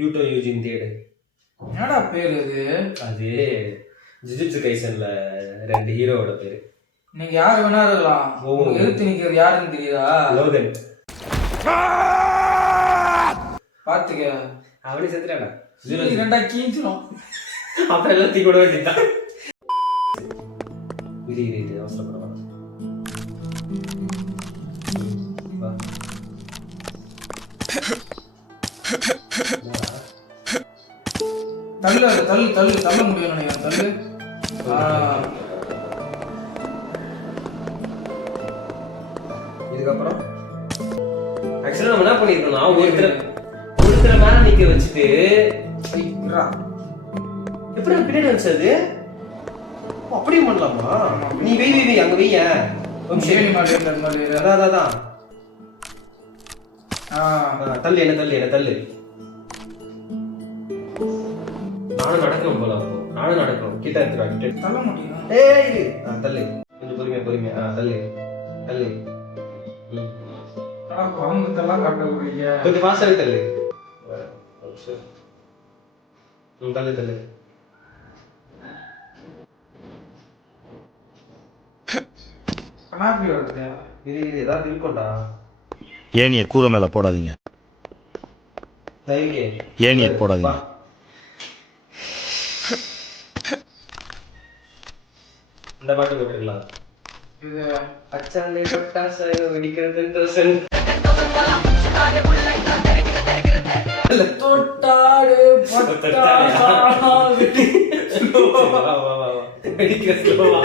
யூட்டோ Eugene தேடு. என்னடா பேர் அது? அது ஜுஜுட்சு கைசன்ல 2 ஹீரோவோட பேரு. நீங்க யாரு வேணா இருக்கலாம், எதிர்த்து நிக்கிறது யாருன்னு தெரியுதா? லோகன். பாத்துக்க, அவனே செத்துறாடா. 2 கீஞ்சிரும். அப்புறம் எல்லாம் தீ கூட வேண்டியதான். இது அவசரப்பட வேணாம். தள்ள முடியும் நினைக்கிறேன். தள்ளு. இதுக்கப்புறம் ஆக்சுவலா நம்ம என்ன பண்ணிருக்கோம்னா ஒருத்தரை மேல நிக்க வச்சுட்டு எப்படி பின்னாடி வச்சது அப்படியே பண்ணலாமா? நீ வெய் அங்க வெய்ய அதான் தள்ளு என்ன தள்ளு. நானும் நடக்கணும் போல. நானும் நடக்கணும். கிட்ட எடுத்துடா. கிட்ட தள்ள முடியும். இரு. தள்ளு கொஞ்சம் பொறுமையா. தள்ளு. பாம்புத்தெல்லாம் காட்ட முடிய கொஞ்சம் ஃபாஸ்டாவே தள்ளு. தள்ளு. கனாப்பி வருது. இது ஏதாவது இருக்கும்டா. ஏனியை கூரை மேல போடாதீங்க. ஏனியை போடாதீங்க. இந்த பாட்டு கேட்டுக்கலாம். இது அச்சாலே பட்டாசு வெடிக்கிறது தோசன். தொட்டாடு பட்டாசா வெடிக்கிற ஸ்லோவா